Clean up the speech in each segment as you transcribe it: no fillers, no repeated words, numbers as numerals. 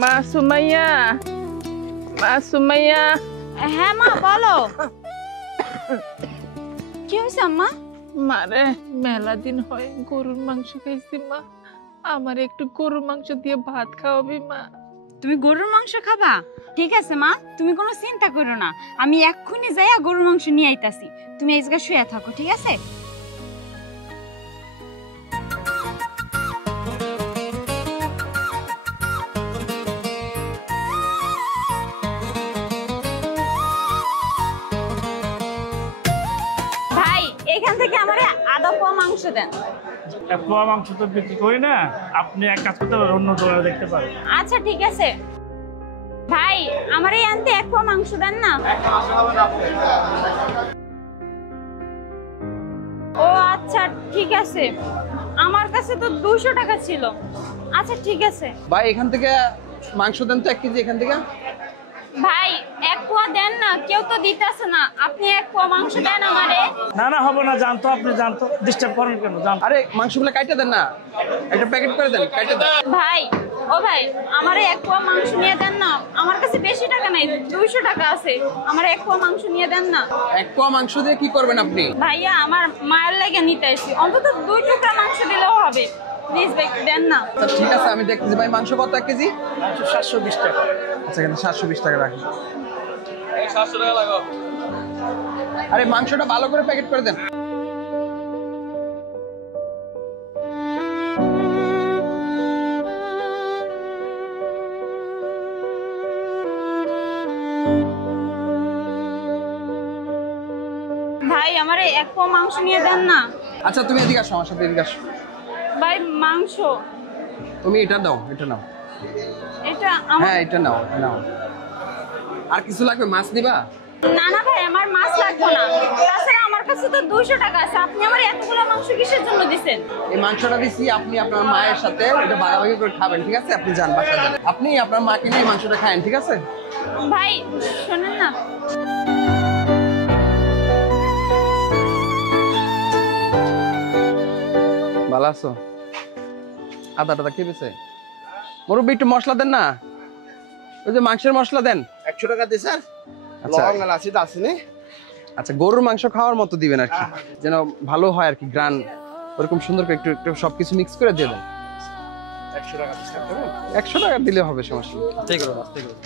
মা সুমাইয়া, মা সুমাইয়া। হ্যাঁ মা বলো। কি হয়েছে আম্মা? মারে মেলা দিন হয় গরুর মাংস খাইছি মা, আমার একটু গরুর মাংস দিয়ে ভাত খাওয়াবি মা? তুমি গরুর মাংস খাবা? ঠিক আছে মা, তুমি কোনো চিন্তা করো না, আমি এক্ষুনি যাইয়া গরুর মাংস নিয়ে আইতাছি। তুমি এই জায়গায় শুয়ে থাকো, ঠিক আছে? ভাই এখান থেকে আমারে আধা পোয়া মাংস দেন। এক পোয়া মাংস তো বিক্রি করি না, আপনি এক কাজ করতে পারেন, অন্য দোকানে দেখতে পারেন। আচ্ছা ঠিক আছে ভাই, আমারে আনতে এক পোয়া মাংস দেন না। ও আচ্ছা ঠিক আছে, আমার কাছে তো 200 টাকা ছিল। আচ্ছা ঠিক আছে ভাই, এখান থেকে মাংস দেন তো 1 কেজি এখান থেকে। ভাই এক পোয়া দেন না, কেউ তো দিতেছে না, আপনি এক পোয়া মাংস দেন আমারে। না না হবে না, জানতো আপনি, জানতো ডিস্টার্ব করেন কেন? জানতো আরে মাংসগুলো কাইটা দেন না, একটা প্যাকেট করে দেন, কাইটা দেন। ভাই ও ভাই, আমারে এক পোয়া মাংস নিয়ে দেন না, আমার কাছে বেশি টাকা নাই, 200 টাকা আছে, আমারে এক পোয়া মাংস নিয়ে দেন না। 1 পোয়া মাংস দিয়ে কি করবেন আপনি? ভাইয়া আমার মায়ের লাগে নিতে আসছি, অন্তত 2 টুকরা মাংস দিলেও হবে, প্লিজ ভাই দেন না। আচ্ছা ঠিক আছে, আমি দেখতেছি। ভাই মাংস কত 1 কেজি? 720 টাকা। আচ্ছা এখানে 720 টাকা রাখুন। 700 টাকা লাগো। আরে মাংসটা ভালো করে প্যাকেট করে দেন। ভাই আমারে এক পোয়া মাংস নিয়ে দেন না। আচ্ছা তুমি এদিকে আসো, আমার সাথে এদিকে আসো। ভাই মাংস তুমি এটা দাও, এটা নাও। এটা আমার হ্যাঁ এটা নাও, নাও। আর কিছু লাগবে? মাছ নিবা? না না ভাই, আমার মাছ লাগবে না, তাছাড়া আমার কাছে তো 200 টাকা আছে, আপনি আমার এতগুলো মাংস কিসের জন্য দিবেন? এই মাংসটা দিছি, আপনি আপনার মায়ের সাথে এটা ভাগাভাগি করে খাবেন, ঠিক আছে? আপনি যান বাসায় যান, আপনি আপনার মাকে নিয়ে মাংসটা খায়েন, ঠিক আছে? ভাই শোনেন না, ভালো আছো? আদা টাদা কে পেছে? মুরব্বি একটু মশলা দেন না, ওই যে মাংসের মশলা দেন। 100 টাকা দিই স্যার। আচ্ছা লবঙ্গ আছে দাসিনি। আচ্ছা, গরুর মাংস খাওয়ার মতো দিবেন আর কি, যেন ভালো হয় আর কি, গ্রান ওরকম সুন্দর করে একটু একটু সবকিছু মিক্স করে দিয়ে দেন। 100 টাকা দিস করুন। 100 টাকা দিলে হবে, সমস্যা নেই। ঠিক আছে, ঠিক আছে।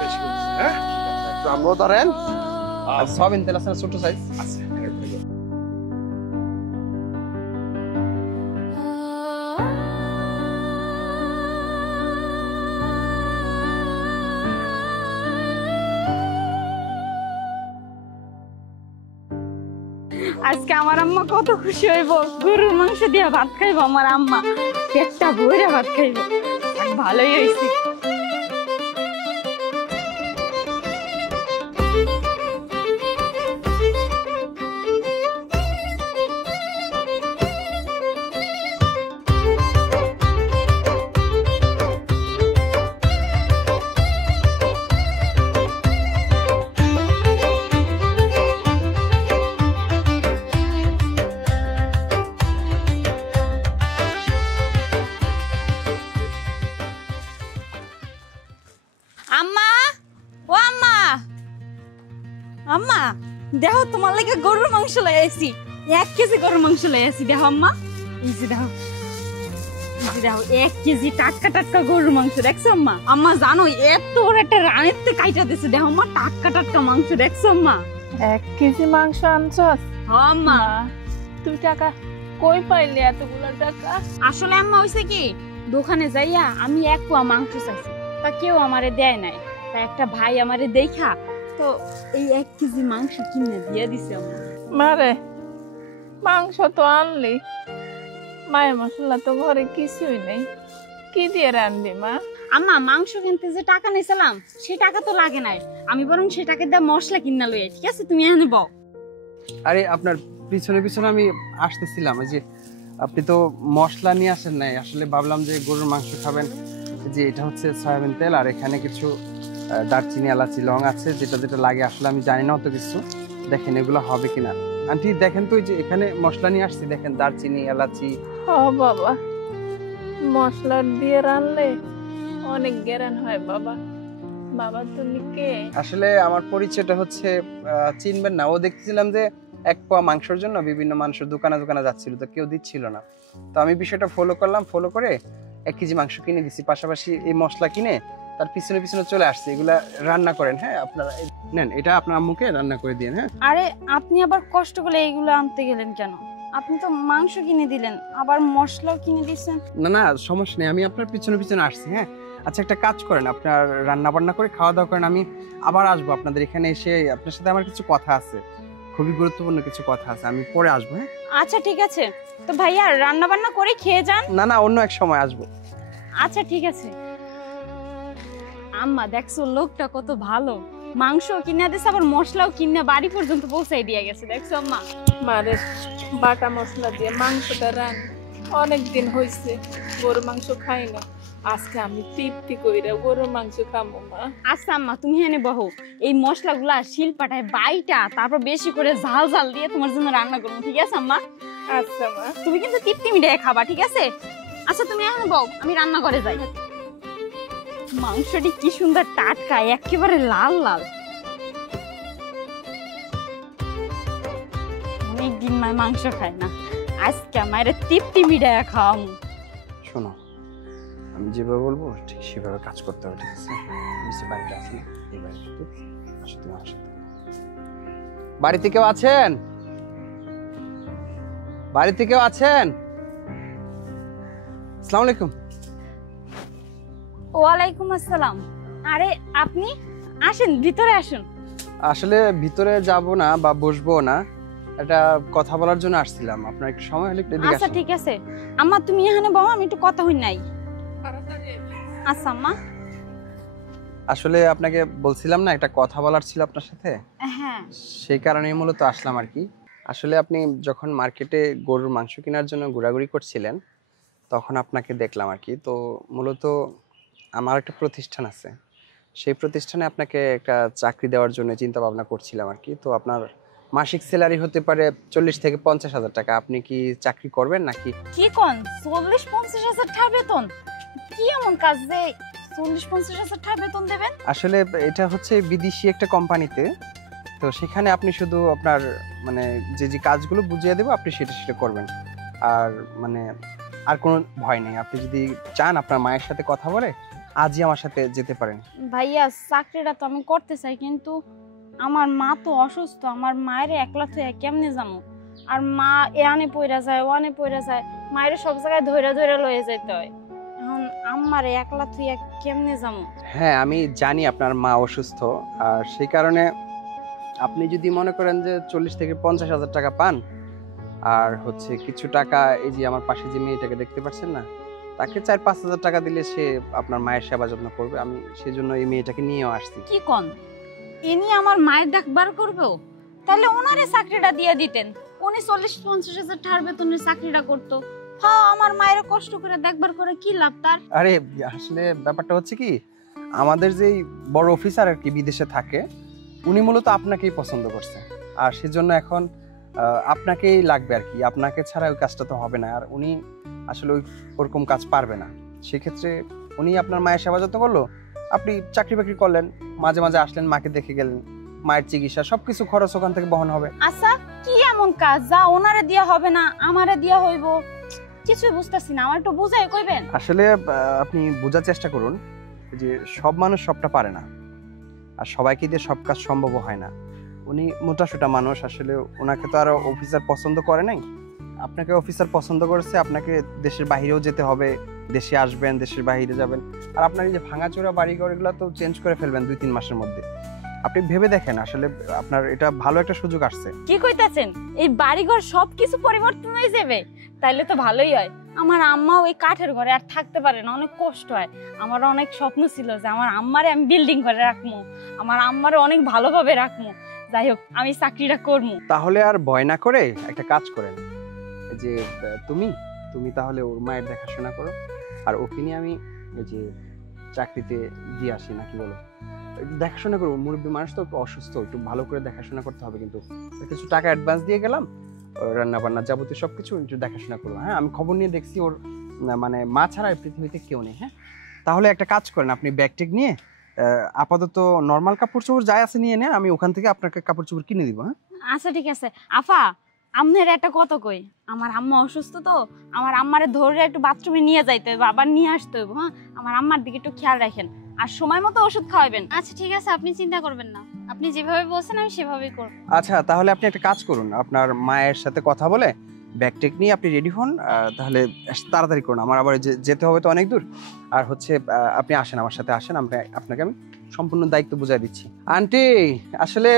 বেশি করছিস, হ্যাঁ? একটু আমরাও ধরেন। আর সয়াবিন তেল আছে না ছোট সাইজ? আচ্ছা আজকে আমার আম্মা কত খুশি হইব, গরুর মাংস দিয়ে ভাত খাইবো আমার আম্মা, পেটটা ভরে ভাত খাইবো, ভালোই হয়েছে। আম্মা ও আম্মা, আম্মা দেখো তোমার লাগে গরুর মাংস লাইছি, 1 কেজি গরুর মাংস লাইছি, দেখো আম্মা, এই যে দেখো, এই যে দেখো 1 কেজি টাটকা টাটকা গরুর মাংস, দেখছো আম্মা? আম্মা জানো এত বড় একটা রানেতে কাইটা দিছে, দেখো আম্মা টাটকা টাটকা মাংস, দেখছো আম্মা? 1 কেজি মাংস আনছস? আম্মা তুই টাকা কই পাইলি এতগুলো টাকা? আসলে আম্মা হইছে কি, দোকানে যাইয়া আমি 1 পোয়া মাংস চাইছি, তা কেউ আমারে দেয় নাই, তা একটা ভাই আমারে দেখা তো এই 1 কেজি মাংস কিনে দিয়ে দিছে আম্মা। মারে মাংস তো আনলি, মায়ের মশলা তো ঘরে কিছুই নেই, কি দিয়ে রানবি মা? আম্মা মাংস কিনতে যে টাকা নিয়েছিলাম সেই টাকা তো লাগে নাই, আমি বরং সেই টাকা দিয়ে মশলা কিনা লই, ঠিক আছে? তুমি এনে বউ। আরে আপনার পিছনে পিছনে আমি আসতেছিলাম, এই যে আপনি তো মশলা নিয়ে আসেন নাই, আসলে ভাবলাম যে গরুর মাংস খাবেন, যে এটা হচ্ছে সয়াবিন তেল, আর এখানে কিছু দারচিনি এলাচি লং আছে, যেটা যেটা লাগে আসলে আমি জানি না অত কিছু, দেখেন এগুলো হবে কিনা। আন্টি দেখেন তো, ওই যে এখানে মশলা নিয়ে আসছি, দেখেন দারচিনি, এলাচি। ও বাবা, মশলা দিয়ে রানলে অনেক গ্যারান হয় বাবা। বাবা তুমি কে? আসলে আমার পরিচয়টা হচ্ছে চিনবেন না। ও দেখছিলাম যে 1 পোয়া মাংসের জন্য বিভিন্ন মানুষের দোকানে দোকানে যাচ্ছিল, তো কেউ দিচ্ছিল না, তো আমি বিষয়টা ফলো করলাম। ফলো করে 1 কেজি মাংস কিনে দিছি, পাশাপাশি এই মশলা কিনে তার পিছনে পিছনে চলে আসছে। এগুলা রান্না করেন, হ্যাঁ আপনারা নেন, এটা আপনার আম্মুকে রান্না করে দিন। হ্যাঁ আরে আপনি আবার কষ্ট করে এইগুলো আনতে গেলেন কেন? আপনি তো মাংস কিনে দিলেন, আবার মশলাও কিনে দিয়েছেন। না না, সমস্যা নেই, আমি আপনার পিছনে পিছনে আসছি। হ্যাঁ আচ্ছা, একটা কাজ করেন, আপনার রান্না বান্না করে খাওয়া দাওয়া করেন, আমি আবার আসবো আপনাদের এখানে এসে। আপনার সাথে আমার কিছু কথা আছে, খুবই গুরুত্বপূর্ণ কিছু কথা আছে, আমি পরে আসবো। হ্যাঁ আচ্ছা ঠিক আছে, তো ভাইয়া রান্না বান্না করে খেয়ে যান। না না, অন্য এক সময় আসবো। আচ্ছা ঠিক আছে। আম্মা দেখছো লোকটা কত ভালো, মাংস কিনে দিছে আবার মশলাও কিনে বাড়ি পর্যন্ত পৌঁছাই দিয়ে গেছে। দেখছো আম্মা? মারে বাটা মশলা দিয়ে মাংসটা রান, অনেক দিন হয়েছে গরু মাংস খাই না, আজকে আমি তৃপ্তি কইরা গরু মাংস খাবো মা। আচ্ছা আম্মা তুমি এনে বহো, এই মশলাগুলা শিলপাটায় বাইটা তারপর বেশি করে ঝাল ঝাল দিয়ে তোমার জন্য রান্না করবো, ঠিক আছে আম্মা? আচ্ছা মা। তুমি কিন্তু তৃপ্তি মিটায় খাবা, ঠিক আছে? আচ্ছা তুমি এখন বউ, আমি রান্না করে যাই। মাংসটি কি সুন্দর টাটকা, একেবারে লাল লাল। অনেকদিন মাংস খায় না, আজকে মায়ের তৃপ্তি মিটায় খাওয়াম। শোনো, আমি যেভাবে বলবো ঠিক সেভাবে কাজ করতে হবে, ঠিক আছে? নিচে বাড়িতে আছি, এই বাড়িতে আসো, তুমি আমার সাথে। বাড়িতে কেউ আছেন? বাড়িতে কেউ আছেন? আসসালামু আলাইকুম। ওয়ালাইকুম আসসালাম। আরে আপনি আসেন, ভিতরে আসুন। আসলে ভিতরে যাব না বা বসবো না, একটা কথা বলার জন্য আসছিলাম। আপনার একটু সময় হলে একটু এদিকে আচ্ছা আসুন। ঠিক আছে আম্মা, তুমি এখানে বহো, আমি একটু কথা হই নাই। আচ্ছা আম্মা। আসলে আপনাকে বলছিলাম না, একটা কথা বলার ছিল আপনার সাথে, হ্যাঁ সেই কারণেই মূলত আসলাম আর কি। আসলে আপনি যখন মার্কেটে গরুর মাংস কেনার জন্য ঘোরাঘুরি করছিলেন, তখন আপনাকে দেখলাম আর কি। তো মূলত আমার একটা প্রতিষ্ঠান আছে, সেই প্রতিষ্ঠানে আপনাকে একটা চাকরি দেওয়ার জন্য চিন্তা ভাবনা করছিলাম আর কি। তো আপনার মাসিক স্যালারি হতে পারে 40 থেকে 50 হাজার টাকা। আপনি কি চাকরি করবেন নাকি? কি কোন 40-50 হাজার টাকা বেতন? কি এমন কাজ যে 40-50 হাজার টাকা বেতন দেবেন? আসলে এটা হচ্ছে বিদেশি একটা কোম্পানিতে, তো সেখানে আপনি শুধু আপনার মানে যে যে কাজগুলো বুঝিয়ে দেবো আপনি সেটা সেটা করবেন। আর মানে আর কোনো ভয় নেই। আপনি যদি চান আপনার মায়ের সাথে কথা বলে আজই আমার সাথে যেতে পারেন। ভাইয়া চাকরিটা তো আমি করতে চাই, কিন্তু আমার মা তো অসুস্থ, আমার মায়ের একলা থইয়া কেমনে যাবো? আর মা এখানে পইরা যায়, ওখানে পইরা যায়, মায়ের সব জায়গায় ধইরা ধইরা লয়ে যাইতে হয়। এখন আমার একলা থইয়া কেমনে যাবো? হ্যাঁ আমি জানি আপনার মা অসুস্থ, আর সেই কারণে আপনি যদি মনে করেন যে 40 থেকে 50 হাজার টাকা পান, আর হচ্ছে কিছু টাকা এই যে আমার পাশে যে মেয়েটাকে দেখতে পাচ্ছেন না, তাকে 4-5 হাজার টাকা দিলে সে আপনার মায়ের সেবা যত্ন করবে। আমি সেজন্য এই মেয়েটাকে নিয়েও আসছি। কি কোন ইনি আমার মায়ের দেখভাল করবো? তাহলে ওনারে চাকরিটা দিয়ে দিতেন, উনি 40-50 হাজার টাকার বেতনের চাকরিটা করতো। হ্যাঁ আমার মায়ের কষ্ট করে দেখভাল করে কি লাভ তার? আরে আসলে ব্যাপারটা হচ্ছে কি, আমাদের যেই বড় অফিসার আর কি বিদেশে থাকে, উনি মূলত আপনাকেই পছন্দ করছে, আর সেজন্য এখন আপনাকেই লাগবে আর কি। আপনাকে ছাড়া ওই কাজটা তো হবে না, আর উনি আসলে ওরকম কাজ পারবে না। সেক্ষেত্রে উনি আপনার মায়ের সেবা যত্ন করলো, আপনি চাকরি বাকরি করলেন, মাঝে মাঝে আসলেন, মাকে দেখে গেলেন, মায়ের চিকিৎসা সবকিছু খরচ ওখান থেকে বহন হবে। আচ্ছা কি এমন কাজ যা ওনারে দিয়া হবে না আমারে দিয়া হইব? কিছুই বুঝতেছি না, আমার একটু বুঝাই কইবেন? আসলে আপনি বোঝার চেষ্টা করুন যে সব মানুষ সবটা পারে না, আর সবাইকে দিয়ে সব কাজ সম্ভব হয় না। উনি মোটাসোটা মানুষ, আসলে ওনাকে তো আর অফিসার পছন্দ করে নাই, আপনাকে অফিসার পছন্দ করেছে। আপনাকে দেশের বাইরেও যেতে হবে, দেশে আসবেন, দেশের বাইরে যাবেন, আর আপনার এই যে ভাঙাচোরা বাড়িঘর এগুলো তো চেঞ্জ করে ফেলবেন 2-3 মাসের মধ্যে। আপনি ভেবে দেখেন, আসলে আপনার এটা ভালো একটা সুযোগ আসছে। কি কইতাছেন? এই বাড়িঘর সবকিছু পরিবর্তন হয়ে যাবে? তাইলে তো ভালোই হয়। আমার আম্মাও এই কাঠের ঘরে আর থাকতে পারে না, অনেক কষ্ট হয়। আমার অনেক স্বপ্ন ছিল যে আমার আম্মারে আমি বিল্ডিং করে রাখবো, আমার আম্মারে অনেক ভালোভাবে রাখবো। যাই হোক আমি চাকরিটা করবো। তাহলে আর ভয় না করে একটা কাজ করেন, যে তুমি তাহলে ওর মায়ের দেখাশোনা করো, আর ওকে নিয়ে আমি এই যে চাকরিতে দিয়ে আসি, নাকি বলো? একটু দেখাশোনা করবো, মুরব্বী মানুষ তো একটু অসুস্থ, একটু ভালো করে দেখাশোনা করতে হবে। কিন্তু কিছু টাকা অ্যাডভান্স দিয়ে গেলাম, রান্না বান্না যাবতীয় সবকিছু একটু দেখাশোনা করবো। হ্যাঁ, আমি খবর নিয়ে দেখছি ওর মানে মা ছাড়া এই পৃথিবীতে কেউ নেই। হ্যাঁ, তাহলে একটা কাজ করেন, আপনি ব্যাগ টেক নিয়ে আপাতত নর্মাল কাপড় চোপড় যাই আছে নিয়ে নেন, আমি ওখান থেকে আপনাকে কাপড় চোপড় কিনে দিব। হ্যাঁ আচ্ছা ঠিক আছে। আফা, আপনার একটা কত কই, আমার আম্মা অসুস্থ তো, আমার আম্মারে ধরে একটু বাথরুমে নিয়ে যাইতে হবে, আবার নিয়ে আসতে হবে। হ্যাঁ, আমার আম্মার দিকে একটু খেয়াল রাখেন আর সময় মতো ওষুধ খাওয়াবেন। আচ্ছা ঠিক আছে, আপনি চিন্তা করবেন না, আপনি যেভাবে বলছেন আমি সেভাবেই করব। আচ্ছা, তাহলে আপনি একটা কাজ করুন, আপনার মায়ের সাথে কথা বলে ব্যাগ টেক নিয়ে আপনি রেডি হন। তাহলে তাড়াতাড়ি করুন, আমার আবার যেতে হবে তো অনেক দূর। আর হচ্ছে আপনি আসেন, আমার সাথে আসেন, আপনাকে আমি সম্পূর্ণ দায়িত্ব বুঝাই দিচ্ছি। আন্টি, আসলে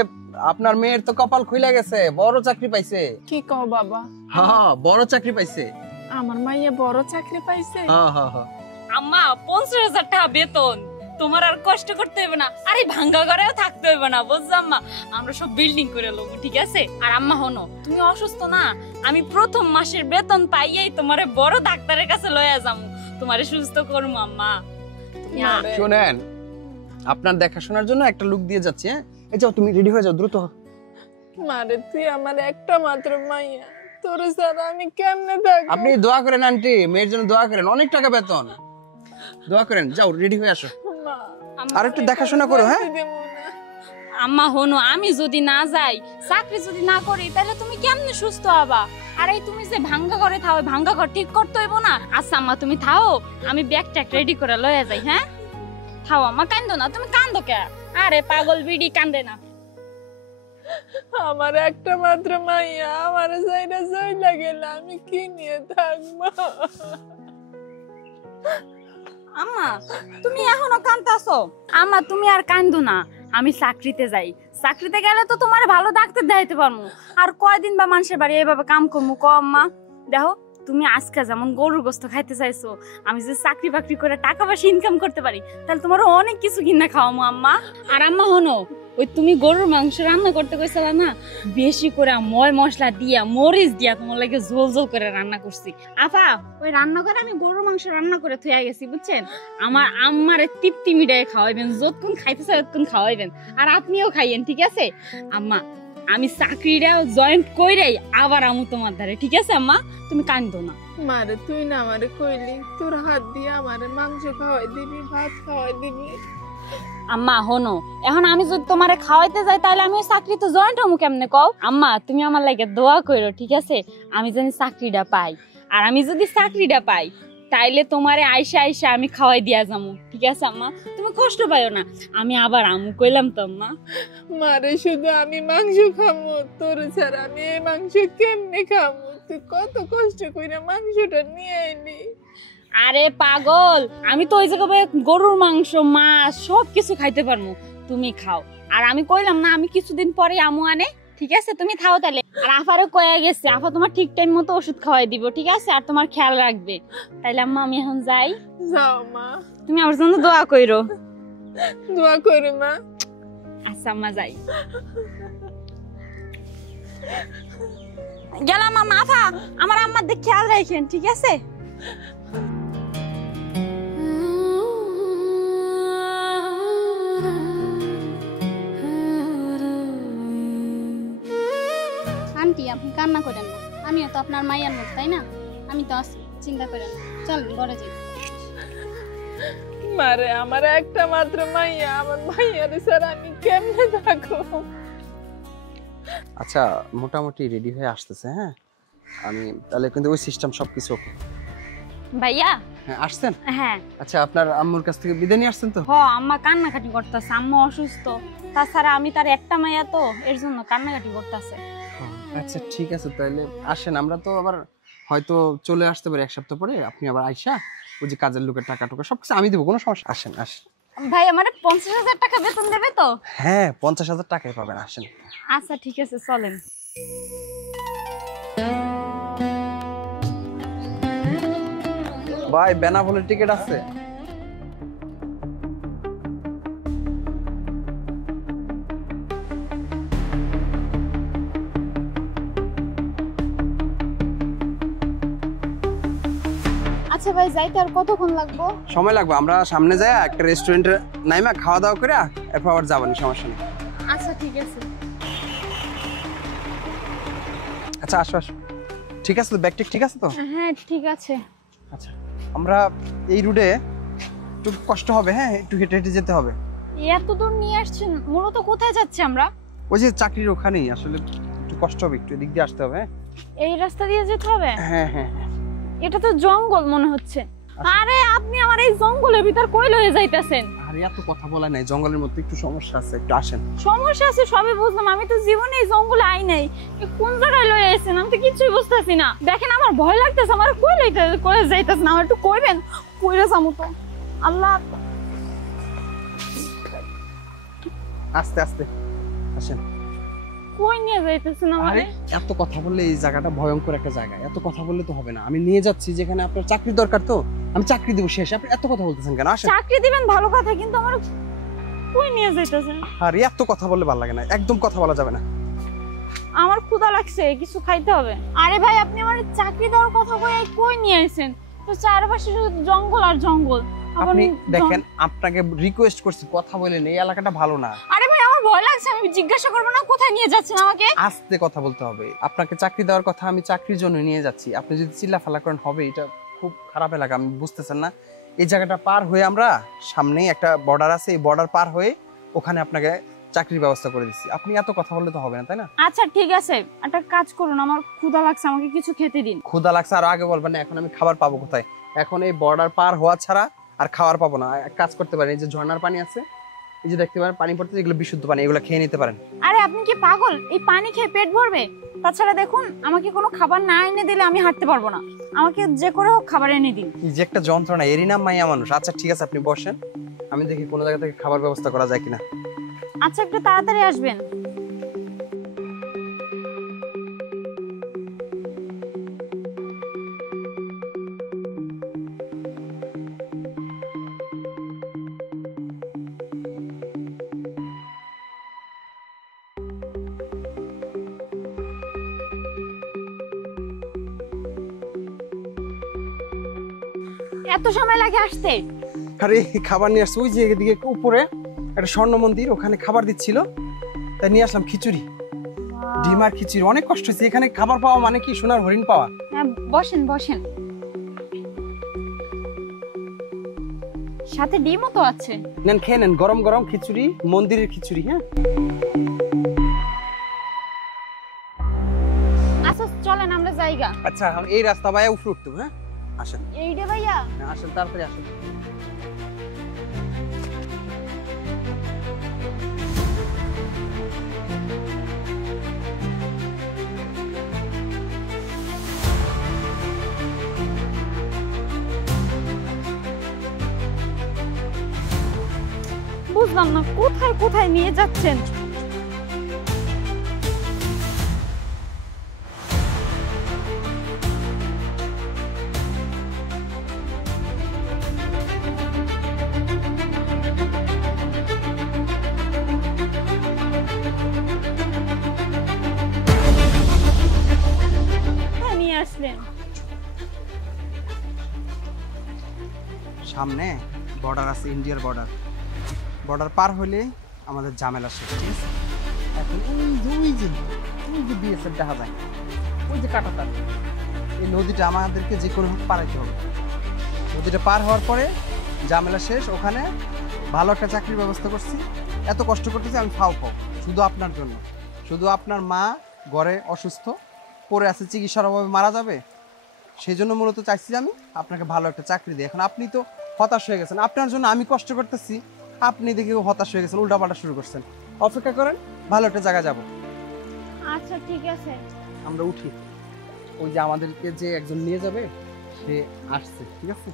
আপনার মেয়ের তো কপাল খুলে গেছে, বড় চাকরি পাইছে। কি কও বাবা? হ্যাঁ, বড় চাকরি পাইছে। আমার মাইয়া বড় চাকরি পাইছে? হ্যাঁ হ্যাঁ হ্যাঁ। আম্মা 50,000 টাকা বেতন, তোমার আর কষ্ট করতে হবে না, আর এই ভাঙ্গা ঘরেও থাকতে হবে না, বুঝছো আম্মা? আমরা সব বিল্ডিং করে লব, ঠিক আছে? আর আম্মা হনো, তুমি অসুস্থ না, আমি প্রথম মাসের বেতন পাইয়েই তোমারে বড় ডাক্তারের কাছে লইয়া যামু, তোমারে সুস্থ করবো আম্মা। তুমি শুনেন, আপনার দেখাশোনার জন্য একটা লুক দিয়ে যাচ্ছি। হ্যাঁ, এই যাও, তুমি রেডি হয়ে যাও দ্রুত। মারে, তুই আমার একটা মাত্র মাইয়া, তোর ছাড়া আমি কেমনে থাকবো? আপনি দোয়া করেন আন্টি, মেয়ের জন্য দোয়া করেন, অনেক টাকা বেতন, দোয়া করেন। যাও, রেডি হয়ে আসো, মা, আর একটু দেখাশোনা করো। হ্যাঁ দেবো না। আম্মা হনো, আমি যদি না যাই, চাকরি যদি না করি, তাহলে তুমি কেমনে সুস্থ হবা? আর এই তুমি যে ভাঙ্গা ঘরে থাও, ভাঙ্গা ঘর ঠিক করতে হইব না? আচ্ছা আম্মা, তুমি থাও, আমি ব্যাগ ট্যাগ রেডি করে লইয়া যাই। হ্যাঁ, থাও আম্মা, কান্দো না, তুমি কান্দো কে? আরে পাগল বিড়ি, কান্দে না। আমার একটা মাত্র মাইয়া আমার সাইডে চইলা গেল, আমি কি নিয়ে থাকবো? আম্মা, তুমি এখনো কাঁদতাছো? আম্মা, তুমি আর কান্দো না, আমি চাকরিতে যাই, চাকরিতে গেলে তো তোমার ভালো ডাক্তার দেখাইতে পারবো। আর কয়দিন বা মানুষের বাড়ি এইভাবে কাম করবো ক আম্মা? দেখো, তুমি আজকে যেমন গরুর গোস্ত খাইতে চাইছো, আমি যদি চাকরি বাকরি করে টাকা পয়সা ইনকাম করতে পারি, তাহলে তোমার অনেক কিছু কিনা খাওয়ামো আম্মা। আর আম্মা হনো, ওই তুমি গরুর মাংস রান্না করতে কইছিলা না, বেশি করে ময় মশলা দিয়া, মরিচ দিয়া তোমার লাগে ঝোল ঝোল করে রান্না করছি। আপা, ওই রান্না করে আমি গরুর মাংস রান্না করে থইয়া গেছি, বুঝছেন? আমার আম্মারে তৃপ্তি মিটাই খাওয়াইবেন, যতক্ষণ খাইতে চাই ততক্ষণ খাওয়াইবেন, আর আপনিও খাইয়েন, ঠিক আছে? আম্মা, আমি চাকরিটা জয়েন্ট কইরাই আবার আমু তোমার ধারে, ঠিক আছে আম্মা? তুমি কান্দো না। মারে, তুই না আমারে কইলি তোর হাত দিয়ে আমারে মাংস খাওয়াই দিবি, ভাত খাওয়াই দিবি। আম্মা হনো, এখন আমি যদি তোমারে খাওয়াইতে যাই, তাহলে আমি ওই চাকরিতে জয়েন্ট হমু কেমনে কও? আম্মা, তুমি আমার লাগে দোয়া কইরো, ঠিক আছে? আমি জানি চাকরিটা পাই, আর আমি যদি চাকরিটা পাই, তাইলে তোমারে আইসা আইসা আমি খাওয়াই দিয়া যামু, ঠিক আছে আম্মা? তুমি কষ্ট পাইও না, আমি আবার আমু কইলাম তো আম্মা। মারে, শুধু আমি মাংস খামো, তোর ছাড়া আমি এই মাংস কেমনে খামো? তুই কত কষ্ট কইরা মাংসটা নিয়ে আইলি। আরে পাগল, আমি তো ওই জায়গায় গরুর মাংস, মাছ সবকিছু খাইতে পারবো, তুমি খাও। আর আমি কইলাম না, আমি কিছুদিন পরে আমু আনে, ঠিক আছে? তুমি খাও তাহলে। আর আফারও কয়ে গেছে, আফা তোমার ঠিক টাইম মতো ওষুধ খাওয়াই দিব, ঠিক আছে? আর তোমার খেয়াল রাখবে। তাইলে আম্মা, আমি এখন যাই। যাও মা, তুমি আমার জন্য দোয়া কইরো। দোয়া করি মা। আচ্ছা আম্মা, যাই। গেলাম আম্মা। আফা, আমার আম্মার দিকে খেয়াল রাখেন, ঠিক আছে? আন্টি, আপনি কান্না করেন না, আমিও তো আপনার মাইয়ার মতো, তাই না? আমি তো আছি, চিন্তা করেন না, চল ঘরে যাই। মারে, আমার একটা মাত্র মাইয়া, আমার মাইয়ার ছাড়া আমি কেমনে থাকবো? আচ্ছা, মোটামুটি রেডি হয়ে আসতেছে। হ্যাঁ, আমি তাহলে কিন্তু ওই সিস্টেম সবকিছু ওকে। ভাইয়া। হ্যাঁ, আসছেন? হ্যাঁ। আচ্ছা, আপনার আম্মুর কাছ থেকে বিদায় নিয়ে আসছেন তো? হ, আম্মা কান্নাকাটি করতেছে, আম্মা অসুস্থ, তাছাড়া আমি তার একটা মাইয়া তো, এর জন্য কান্নাকাটি করতেছে। আচ্ছা ঠিক আছে, তাহলে আসেন, আমরা তো আবার হয়তো চলে আসতে পারি এক সপ্তাহ পরে। আপনি আবার আইসা ওই যে কাজের লোকের টাকা টুকা সবকিছু আমি দেবো, কোনো সমস্যা। আসেন আসেন। ভাই, আমারে 50,000 টাকা বেতন দেবে তো? হ্যাঁ, 50,000 টাকাই পাবেন, আসেন। আচ্ছা ঠিক আছে, চলেন। ভাই, বেনাপোলের টিকিট আছে? আচ্ছা ভাই, যাইতে আর কতক্ষণ লাগবো? সময় লাগবে, আমরা সামনে যাই একটা রেস্টুরেন্টে নাইমা খাওয়া দাওয়া করে এরপর আবার যাবেন, সমস্যা নেই। আচ্ছা ঠিক আছে। আচ্ছা আসো আসো, ঠিক আছে তো? ব্যাগ ঠিক আছে তো? হ্যাঁ ঠিক আছে। আচ্ছা, আমরা এই রুটে একটু কষ্ট হবে, হ্যাঁ একটু হেঁটে হেঁটে যেতে হবে। এত দূর নিয়ে আসছেন, মূলত কোথায় যাচ্ছি আমরা? ওই যে চাকরির ওখানেই, আসলে একটু কষ্ট হবে, একটু এদিক দিয়ে আসতে হবে। এই রাস্তা দিয়ে যেতে হবে? হ্যাঁ হ্যাঁ হ্যাঁ। এটা তো জঙ্গল মনে হচ্ছে। আরে আপনি আমার এই জঙ্গলের ভিতর কই লয়ে যাইতাছেন? আর এত কথা বলা নাই, জঙ্গলের মধ্যে একটু সমস্যা আছে, একটু আসেন। সমস্যা আছে সবই বুঝলাম, আমি তো জীবনে এই জঙ্গলে আই নাই। কোন জায়গায় লয়ে আইছেন আমি তো কিছুই বুঝতেছি না। দেখেন আমার ভয় লাগতেছে, আমার কই যাইতাছেন, আমার একটু কইবেন? কইরা যামু তো। আল্লাহ, আস্তে আস্তে আসেন। কই নিয়ে যাইতেছেন আরে আমারে? এত কথা বললে, এই জায়গাটা ভয়ঙ্কর একটা জায়গা, এত কথা বললে তো হবে না। আমি নিয়ে যাচ্ছি যেখানে আপনার চাকরি দরকার, তো আমি চাকরি দেবো শেষ, আপনি এত কথা বলতেছেন কেন? আসেন। চাকরি দিবেন ভালো কথা, কিন্তু আমার কই নিয়ে যাইতেছেন? আর এত কথা বললে ভালো লাগে না, একদম কথা বলা যাবে না। আমার ক্ষুধা লাগছে, কিছু খাইতে হবে। আরে ভাই, আপনি আমার চাকরি দেওয়ার কথা কই নিয়ে আইছেন? তো চারপাশে শুধু জঙ্গল আর জঙ্গল। আপনি দেখেন, আপনাকে রিকোয়েস্ট করছি কথা বলেন, এই এলাকাটা ভালো না। আরে ভাই, আমার ভয় লাগছে, আমি জিজ্ঞাসা করবো না কোথায় নিয়ে যাচ্ছেন আমাকে? আস্তে কথা বলতে হবে। আপনাকে চাকরি দেওয়ার কথা, আমি চাকরির জন্য নিয়ে যাচ্ছি। আপনি যদি চিল্লাফালা করেন হবে, এটা খুব খারাপ এলাকা, আমি বুঝতেছেন না? এই জায়গাটা পার হয়ে আমরা সামনেই একটা বর্ডার আছে, এই বর্ডার পার হয়ে ওখানে আপনাকে চাকরির ব্যবস্থা করে দিচ্ছি। আপনি এত কথা বললে তো হবে না, তাই না? আচ্ছা ঠিক আছে, একটা কাজ করুন, আমার ক্ষুধা লাগছে, আমাকে কিছু খেতে দিন। ক্ষুধা লাগছে আর আগে বলবেন না, এখন আমি খাবার পাবো কোথায়? এখন এই বর্ডার পার হওয়া ছাড়া আর খাবার পাবো না। এক কাজ করতে পারেন, এই যে ঝর্ণার পানি আছে, এই যে দেখতে পারেন পানি পড়তে, এগুলো বিশুদ্ধ পানি, এগুলো খেয়ে নিতে পারেন। আরে আপনি কি পাগল? এই পানি খেয়ে পেট ভরবে? তাছাড়া দেখুন, আমাকে কোনো খাবার না এনে দিলে আমি হাঁটতে পারবো না। আমাকে যে করে হোক খাবার এনে দিন। এই যে একটা যন্ত্রণা, এরই নাম মাইয়া মানুষ। আচ্ছা ঠিক আছে, আপনি বসেন, আমি দেখি কোনো জায়গা থেকে খাবার ব্যবস্থা করা যায় কিনা। আচ্ছা একটু তাড়াতাড়ি আসবেন। এত সময় লাগে আসতে? আরে খাবার নিয়ে আসছে, ওই যে এদিকে উপরে একটা স্বর্ণ মন্দির, ওখানে খাবার দিচ্ছিল, তাই নিয়ে আসলাম খিচুড়ি, ডিম আর খিচুড়ি। অনেক কষ্ট হয়েছে, এখানে খাবার পাওয়া মানে কি সোনার হরিণ পাওয়া। হ্যাঁ বসেন বসেন, সাথে ডিমও তো আছে। নেন খেয়ে নেন, গরম গরম খিচুড়ি, মন্দিরের খিচুড়ি। হ্যাঁ আচ্ছা চলেন আমরা জায়গা। আচ্ছা, এই রাস্তা বাইরে উপরে উঠতে হবে। হ্যাঁ আসেন। এই রে ভাইয়া, হ্যাঁ, আসেন তাড়াতাড়ি আসেন। বুঝলাম না কোথায় কোথায় নিয়ে যাচ্ছেন। কোথায় নিয়ে আসলেন? সামনে বর্ডার আছে, ইন্ডিয়ার বর্ডার। বর্ডার পার হলে আমাদের ঝামেলা শেষ, ঠিক আছে? এখন ওই যে বিএসএফ দেখা যায়, ওই যে কাঁটাতার, এই নদীটা আমাদেরকে যে কোনো পারাইতে হবে। নদীটা পার হওয়ার পরে ঝামেলা শেষ। ওখানে ভালো একটা চাকরির ব্যবস্থা করছি। এত কষ্ট করতেছি আমি, ফাও শুধু আপনার জন্য। শুধু আপনার মা ঘরে অসুস্থ পড়ে আছে, চিকিৎসার অভাবে মারা যাবে, সেই জন্য মূলত চাইছি আমি আপনাকে ভালো একটা চাকরি দিই। এখন আপনি তো হতাশ হয়ে গেছেন, আপনার জন্য আমি কষ্ট করতেছি, আপনি দেখে হতাশ হয়ে গেছেন, উল্টাপাল্টা শুরু করছেন। অপেক্ষা করেন, ভালো একটা জায়গা যাব। আচ্ছা ঠিক আছে, আমরা উঠি। ওই যে আমাদেরকে যে একজন নিয়ে যাবে সে আসছে, ঠিক আছে?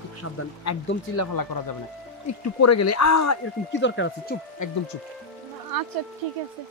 খুব সাবধান, একদম চিল্লাফালা করা যাবে না। একটু পরে গেলে এরকম কি দরকার আছে? চুপ, একদম চুপ। আচ্ছা ঠিক আছে।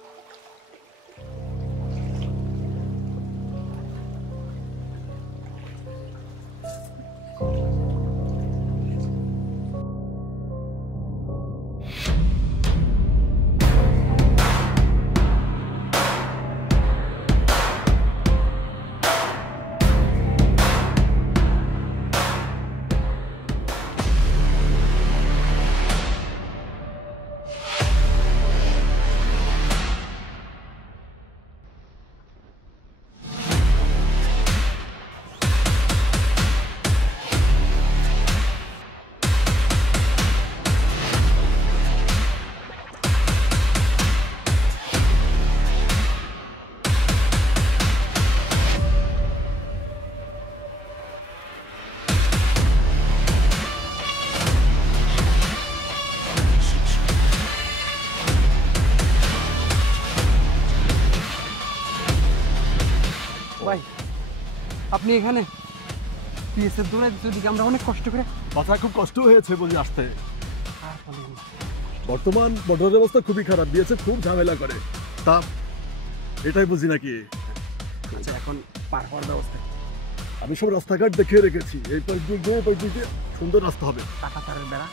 ভাই আপনি এখানে পিএসএফ দৌড়াই দিকে আমরা অনেক কষ্ট করে বাসায় খুব কষ্ট হয়েছে বুঝি আসতে। আর বলেন না। বর্তমান বর্ডারের অবস্থা খুবই খারাপ, দিয়েছে খুব ঝামেলা করে। তা এটাই বুঝি নাকি? আচ্ছা এখন পার হওয়ার ব্যবস্থা আমি সব রাস্তাঘাট দেখিয়ে রেখেছি, এই পাশ দিয়ে এই পাশ দিয়ে সুন্দর রাস্তা হবে। টাকা তারের বেড়া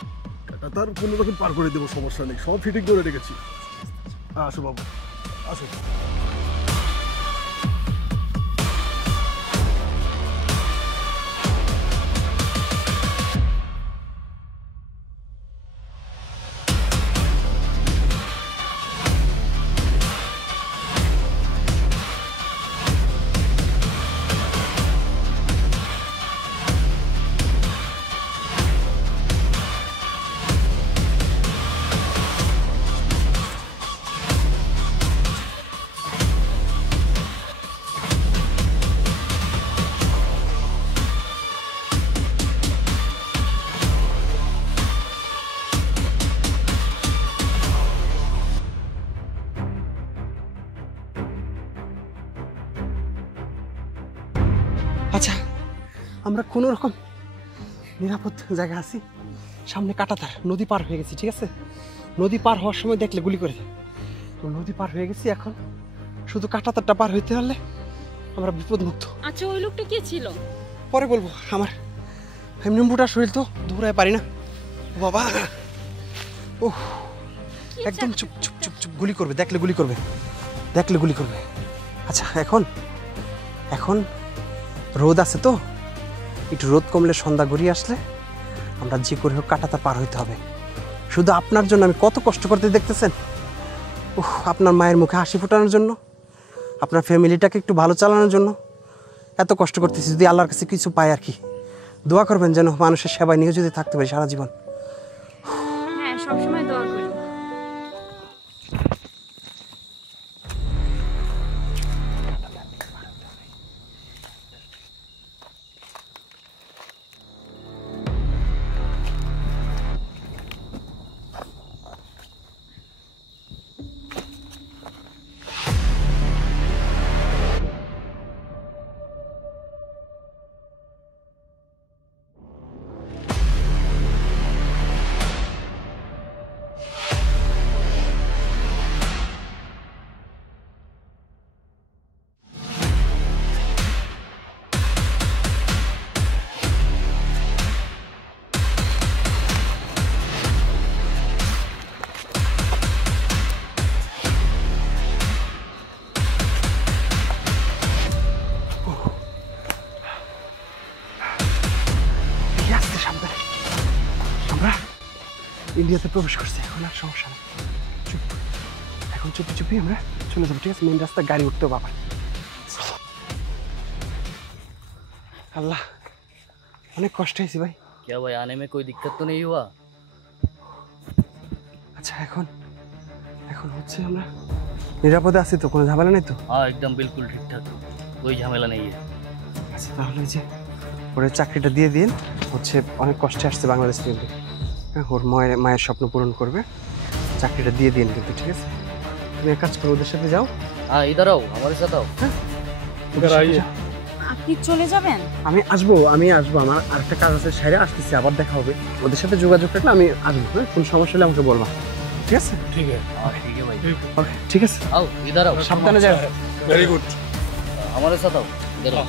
তার কোনো রকম পার করে দেবো, সমস্যা নেই, সব ফিটিং করে রেখেছি। আসো বাবু আসো। আচ্ছা আমরা কোনো রকম নিরাপদ জায়গা আছি, সামনে কাঁটাতার, নদী পার হয়ে গেছি, ঠিক আছে? নদী পার হওয়ার সময় দেখলে গুলি করে দেয়। তো নদী পার হয়ে গেছি, এখন শুধু কাঁটাতারটা পার হইতে পারলে আমরা বিপদমুক্ত। আচ্ছা ওই লোকটা কে ছিল? পরে বলবো, আমার এমনি মোটা শরীর তো, দৌড়ায় পারি না। ও বাবা, ও একদম চুপ চুপ চুপ চুপ, গুলি করবে, দেখলে গুলি করবে, দেখলে গুলি করবে। আচ্ছা এখন এখন রোদ আছে তো, একটু রোদ কমলে সন্ধ্যা ঘুরিয়ে আসলে আমরা যে করে হোক কাঁটাতার পার হইতে হবে। শুধু আপনার জন্য আমি কত কষ্ট করতে দেখতেছেন। আপনার মায়ের মুখে হাসি ফোটানোর জন্য, আপনার ফ্যামিলিটাকে একটু ভালো চালানোর জন্য এত কষ্ট করতেছি। যদি আল্লাহর কাছে কিছু পাই আর কি, দোয়া করবেন যেন মানুষের সেবায় নিয়োজিত থাকতে পারি সারা জীবন। হ্যাঁ সবসময় দোয়া করি। আমরা ইন্ডিয়াতে প্রবেশ করছি, এখন আর সমস্যা নেই। চুপ, এখন চুপি চুপি আমরা চলে যাবো, ঠিক আছে? মেন রাস্তায় গাড়ি উঠতেও বাবা। আল্লাহ, অনেক কষ্ট হয়েছে ভাই। क्या भाई आने में कोई दिक्कत तो नहीं हुआ? আচ্ছা এখন এখন হচ্ছে আমরা নিরাপদে আছি তো, কোনো ঝামেলা নেই তো? हाँ एकदम बिल्कुल ठीक ठाक, कोई झमेला नहीं है। আচ্ছা তাহলে ওই যে ওর চাকরিটা দিয়ে দিন, হচ্ছে অনেক কষ্টে আসছে বাংলাদেশ থেকে। হ্যাঁ, ওর মায়ের স্বপ্ন পূরণ করবে, চাকরিটা দিয়ে দিন কিন্তু, ঠিক আছে? তুমি এক কাজ করো, ওদের সাথে যাও। हाँ इधर आओ, हमारे साथ आओ। ওদের সাথে যাও। আপনি চলে যাবেন? আমি আসবো, আমার আরেকটা কাজ আছে, সেরে আসতেছি, আবার দেখা হবে। ওদের সাথে যোগাযোগ রাখলে আমি আসবো, হ্যাঁ? কোনো সমস্যা হলে আমাকে বলবা, ঠিক আছে? ঠিক আছে, हाँ ठीक है भाई, ওকে, ঠিক আছে, आओ इधर आओ, সাবধানে যাও। Very good. हमारे साथ आओ, इधर आओ।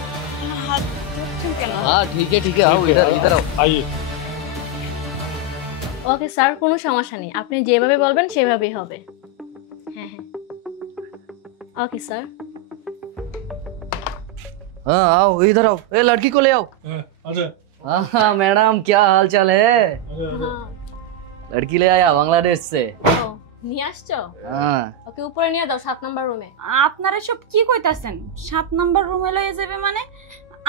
হাত ধরছেন কেন? हाँ ठीक है आओ, इधर आओ। আইয়ে। ওকে স্যার, কোনো সমস্যা নেই, আপনি যেভাবে বলবেন সেভাবেই হবে। হ্যাঁ হ্যাঁ ওকে স্যার। हाँ आओ इधर आओ, ए लड़की को ले आओ। আচ্ছা हाँ मैडम क्या हाल चाल है? হ্যাঁ। लड़की ले आया बांग्लादेश से। ও নিয়ে আসছো? हाँ ওকে উপরে নিয়ে দাও 7 নাম্বার রুমে। আপনারা সব কি কইতাছেন? 7 নাম্বার রুমে লয়ে যাবে মানে?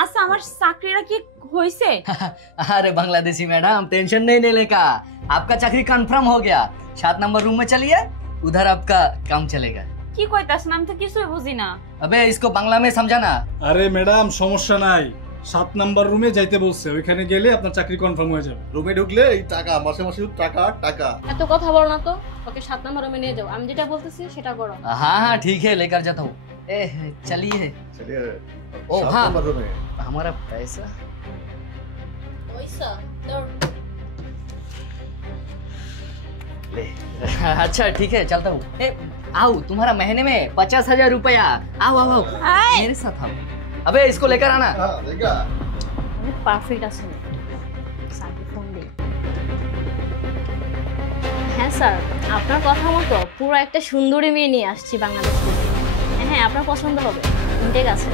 আচ্ছা আমার চাকরিটা কি হইছে? अरे बांग्लादेशी मैडम टेंशन नहीं लेने का, आपका चाकरी कंफर्म हो गया। 7 नंबर रूम में चलिए, उधर आपका काम चलेगा। কি কইতাছেন? আমি তো কিছুই বুঝি না। अबे इसको बांग्ला में समझाना। আরে ম্যাডাম সমস্যা নাই, 7 নাম্বার রুমে যাইতে বলছে, ওইখানে গেলে আপনার চাকরি কনফার্ম হয়ে যাবে। রুমে ঢুকলে এই টাকা মাসে মাসে টাকা টাকা। এত কথা বলো না তো, ওকে 7 নাম্বার রুমে নিয়ে যাও, আমি যেটা বলতেছি সেটা করো। हाँ हाँ ठीक है लेकर जाता हूँ। चलिए। चलिए। ओ सात हाँ, नंबर रूम में। हमारा पैसा। अच्छा ठीक है, चलता हूँ। आओ, तुम्हारा महीने में 50,000 रुपया। आओ आओ आओ, मेरे साथ आओ। अबे इसको लेकर आना। हाँ, लेगा। পারফেক্ট আছে স্যারকে ফোন দিই। হ্যাঁ স্যার, আপনার কথা মতো পুরো একটা সুন্দরী মেয়ে নিয়ে আসছি বাংলাদেশ থেকে। হ্যাঁ, আপনার পছন্দ হবে, ইনটেক আছে।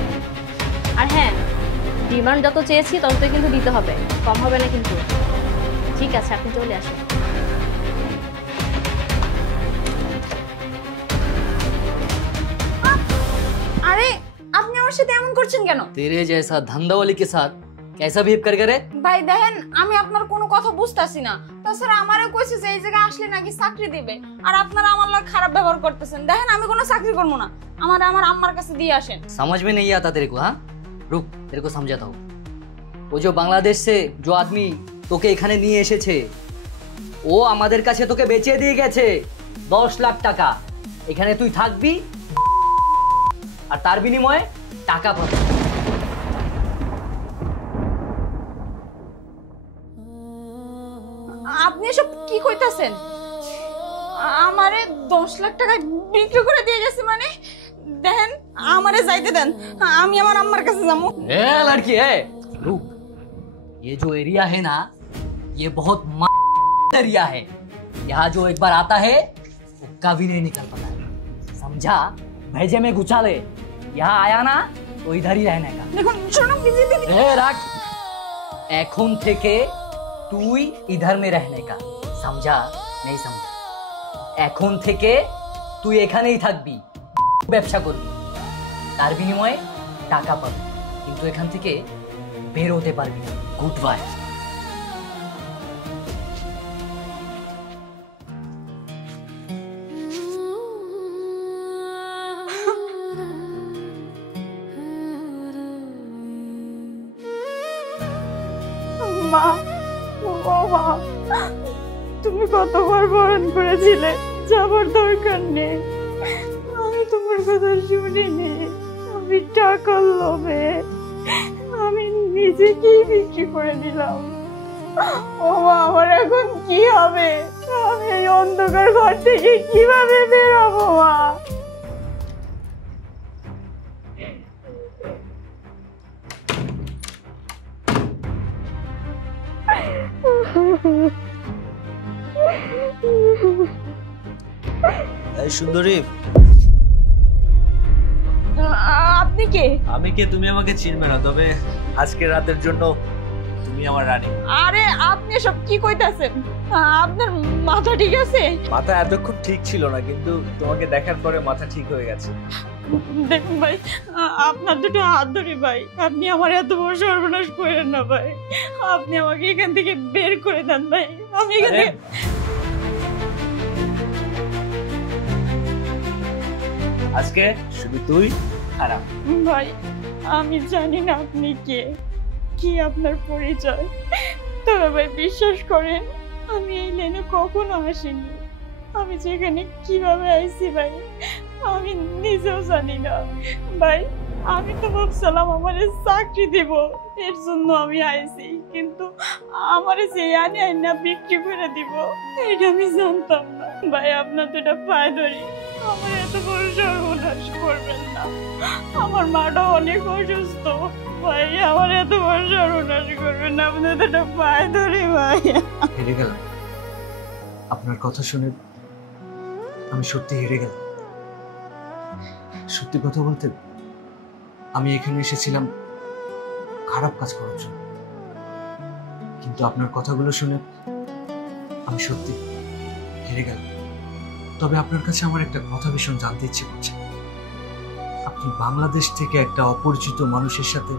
আর হ্যাঁ, ডিমান্ড যত চেয়েছি ততই কিন্তু দিতে হবে, কম হবে না কিন্তু। ঠিক আছে, আপনি চলে আসুন। আরে আপনি আমার সাথে এমন করছেন কেন? तेरे जैसा धंधावाली के साथ कैसा बिहेव कर करे? ভাই দেখেন, আমি আপনার কোনো কথা বুঝতাছি না। তাছাড়া আমারও কইছে যে এই জায়গায় আসলে নাকি চাকরি দিবে, আর আপনারা আমার লগে খারাপ ব্যবহার করতেছেন। দেখেন, আমি কোনো চাকরি করব না, আমার আম্মার কাছে দিয়ে আসেন। समझ में नहीं आता तेरे को? हाँ रुक, तेरे को समझाता हूँ। वो जो बांग्लादेश से जो आदमी তোকে এখানে নিয়ে এসেছে, ও আমাদের কাছে তোকে বেচে দিয়ে গেছে 10 লাখ টাকা। এখানে তুই থাকবি আর তার বিনিময়ে টাকা পাবি। আপনি এসব কি কইতাছেন? আমারে 10 লাখ টাকা বিক্রি করে দিয়ে গেছে মানে? দেখেন, আমারে যাইতে দেন, আমি আমার আম্মার কাছে যাবো। ए लड़की है, रुक। ये जो एरिया है ना, ये बहुत एरिया है। यहाँ जो एक बार आता है वो कभी नहीं निकल पाता है, समझा? भेजे में घुसा ले। यहाँ आया ना तो इधर ही रहने का। দেখুন, শোনো কি দিদি। ए राख, এখন থেকে তুই इधर में रहने का, समझा? नहीं समझा? এখন থেকে তুই এখানেই থাকবি, ব্যবসা করবি, তার বিনিময়ে টাকা পাবি, কিন্তু এখান থেকে বের হতে পারবি না। Good bye. মা, ও মা, তুমি কতবার বারণ করেছিলে যাবার দরকার নেই, আমি তোমার কথা শুনিনি। আমি টাকার লোভে আমি নিজেকে বিক্রি করে দিলাম। ও মা, আমার এখন কি হবে? আমি এই অন্ধকার ঘর থেকে কিভাবে বেরোবো মা? এই সুন্দরী, আপনি কে? আমি কে তুমি আমাকে চিনবে না, তবে আজকে রাতের জন্য তুমি আমার রানী। আরে আপনি সব কি কইতাছেন? আপনার মাথা ঠিক আছে? মাথা এতক্ষণ ঠিক ছিল না, কিন্তু তোমাকে দেখার পরে মাথা ঠিক হয়ে গেছে। দেখুন ভাই, আপনার দুটো হাত ধরি ভাই, আপনি আমার এত বড় সর্বনাশ করেন না ভাই। আপনি আমাকে এখান থেকে বের করে দেন ভাই। আমি এখান থেকে আজকে শুধু তুই আর আমি। ভাই, আমি জানি না আপনি কে, কি আপনার পরিচয়, তবে ভাই বিশ্বাস করেন, আমি এই লাইনে কখনো আসিনি। আমি যেখানে কিভাবে আইছি ভাই, আমি নিজেও জানি না ভাই। আমি তো ভাবছিলাম আমার চাকরি দিব, এর জন্য আমি আইছি, কিন্তু আমার যে আনি না বিক্রি করে দিব এটা আমি জানতাম না ভাই। আপনার দুটা পায়ে ধরি, আমার এত বড় সর্বনাশ করবেন না। আমার মাটা অনেক অসুস্থ ভাই, আমার এত বড় সর্বনাশ করবেন না। আপনার দুটা পায়ে ধরি ভাই। হেরে গেলাম, আপনার কথা শুনে আমি সত্যি হেরে গেলাম। সত্যি কথা বলতে, আমি এখানে এসেছিলাম খারাপ কাজ করার জন্য, কিন্তু আপনার কথাগুলো শুনে আমি সত্যি হেরে গেলাম। তবে আপনার কাছে আমার একটা কথা ভীষণ জানতে ইচ্ছে করছে। আপনি বাংলাদেশ থেকে একটা অপরিচিত মানুষের সাথে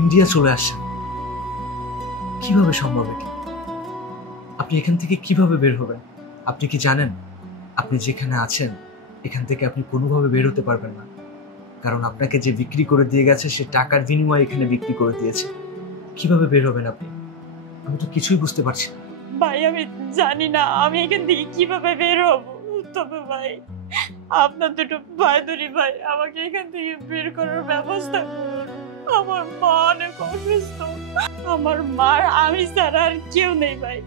ইন্ডিয়া চলে আসছেন, কিভাবে সম্ভব এটা? আপনি এখান থেকে কিভাবে বের হবেন? আপনি কি জানেন আপনি যেখানে আছেন এখান থেকে আপনি কোনোভাবে বের হতে পারবেন না, কারণ আপনাকে যে বিক্রি করে দিয়ে গেছে সে টাকার বিনিময়ে এখানে বিক্রি করে দিয়েছে। কিভাবে বের হবেন আপনি? আমি তো কিছুই বুঝতে পারছি না ভাই। আমি জানি না আমি এখান থেকে কিভাবে বের হবো, তবে ভাই আপনার দুটো ভাই ধরি ভাই, আমাকে এখান থেকে বের করার ব্যবস্থা করুন। আমার মা অনেক অসুস্থ, আমার মার আমি ছাড়া আর কেউ নেই ভাই।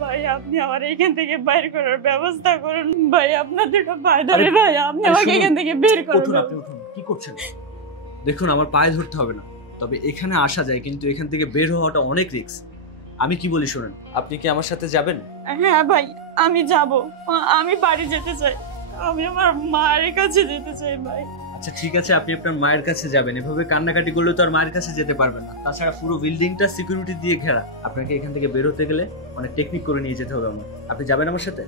ভাই আপনি আমার এখান থেকে বের করার ব্যবস্থা করুন ভাই, আপনার দুটো ভাই ধরে ভাই, আপনি আমাকে এখান থেকে বের করুন। উঠুন, আপনি উঠুন। কি করছেন? দেখুন, আমার পায়ে ধরতে হবে না, তবে এখানে আসা যায়, কিন্তু এখান থেকে বের হওয়াটা অনেক রিস্ক। আমি কি বলি শোনেন, আপনি কি আমার সাথে যাবেন? হ্যাঁ ভাই, আমি যাব, আমি বাড়ি যেতে চাই, আমি আমার মায়ের কাছে যেতে চাই ভাই। আচ্ছা ঠিক আছে, আপনি আপনার মায়ের কাছে যাবেন। এভাবে কান্নাকাটি করলে তো আর মায়ের কাছে যেতে পারবেন না। তাছাড়া পুরো বিল্ডিংটা সিকিউরিটি দিয়ে ঘেরা। আপনাকে এখান থেকে বের হতে গেলে অনেক টেকনিক করে নিয়ে যেতে হবে আমার। আপনি যাবেন আমার সাথে?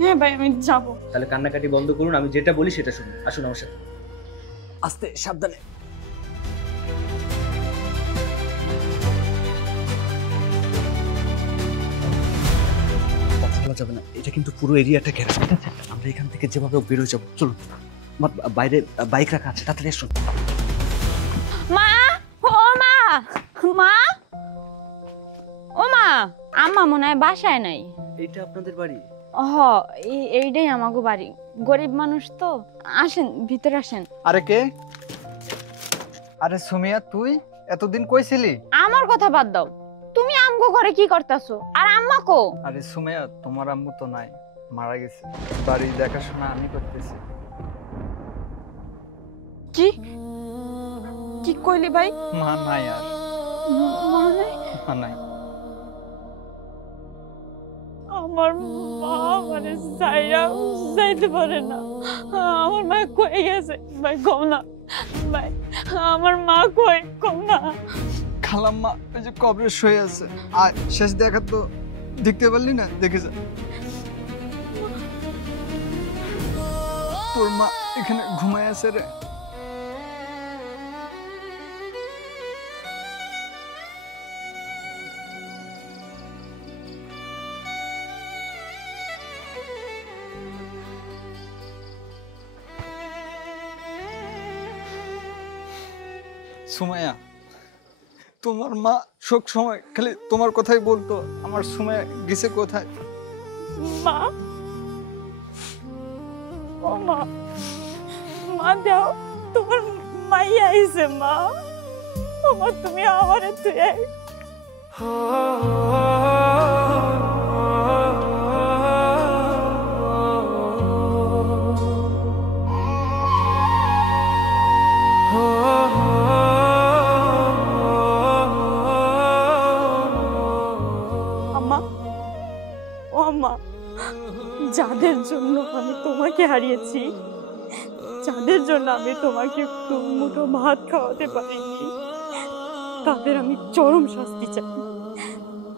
হ্যাঁ ভাই, আমি যাব। তাহলে কান্নাকাটি বন্ধ করুন, আমি যেটা বলি সেটা শুনুন। আসুন আমার সাথে। আস্তে, সাবধানে। বলা যাবে না, এটা কিন্তু পুরো এরিয়াটা ঘেরা। ঠিক আছে, আমরা এখান থেকে যেভাবে বের হয়ে যাবো। চলুন, আমার বাইরে বাইক রাখা আছে, তাড়াতাড়ি আসুন। মা, ও মা, মা, ও মা, আম্মা মনে হয় বাসায় নাই। এইটা আপনাদের বাড়ি? এইটাই আমাগো বাড়ি। গরিব মানুষ তো। আসেন, ভিতরে আসেন। আরে কে? আরে সুমিয়া, তুই এতদিন কইছিলি? আমার কথা বাদ দাও, তুমি আমগো ঘরে কি করতেছো? আর আম্মা কো? আরে সুমিয়া, তোমার আম্মু তো নাই, মারা গেছে। বাড়ি দেখাশোনা আমি করতেছি। কি কি কইলি ভাই? মা নাই আর। মা নাই। আমার মা মানে যাইতে পারে না। আমার মা কই গেছে ভাই, কম না ভাই, আমার মা কই, কম না। খালাম্মা ওই যে কবরে শুয়ে আছে, আর শেষ দেখা তো দেখতে পারলি না? দেখে যা, তোর মা এখানে ঘুমায় আছে রে। সুমাইয়া, তোমার মা সব সময় খালি তোমার কথাই বলতো। আমার সুমাইয়া গেছে কোথায়? মা, ও মা, মা দাও, তোমার মাইয়া আইছে। মা, ও মা, তুমি আমারে তুই যাদের জন্য আমি তোমাকে হারিয়েছি, যাদের জন্য আমি তোমাকে একটু মুঠো ভাত খাওয়াতে পারিনি, তাদের আমি চরম শাস্তি চাই।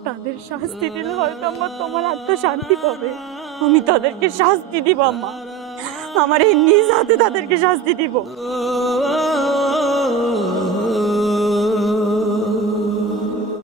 তাদের শাস্তি দিলে হয়তো আমার তোমার আত্মা শান্তি পাবে। আমি তাদেরকে শাস্তি দিব আম্মা, আমার এই নিজ হাতে তাদেরকে শাস্তি দিব।